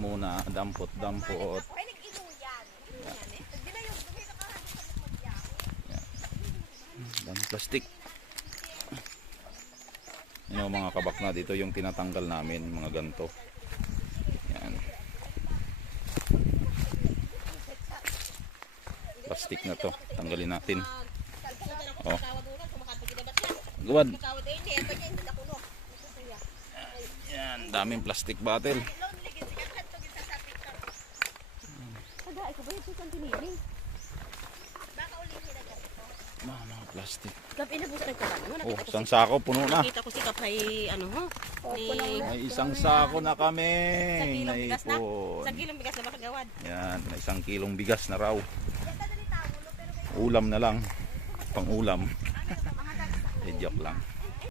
muna, dampot. Dami plastic. Yan o mga kabak na dito yung tinatanggal namin, mga ganto. Yan. Plastic na to, tanggalin natin. Oh. Gawad. Yan, daming plastic bottle. Mga plastic. Oh, isang sako puno na. Nakita ko si Kapay, ano ho? May isang sako na kami. Naipon. Isang kilong bigas na ba kagawad? Yan, may 1 kilong bigas na raw. Ulam na lang. Pang ulam. Joke lang.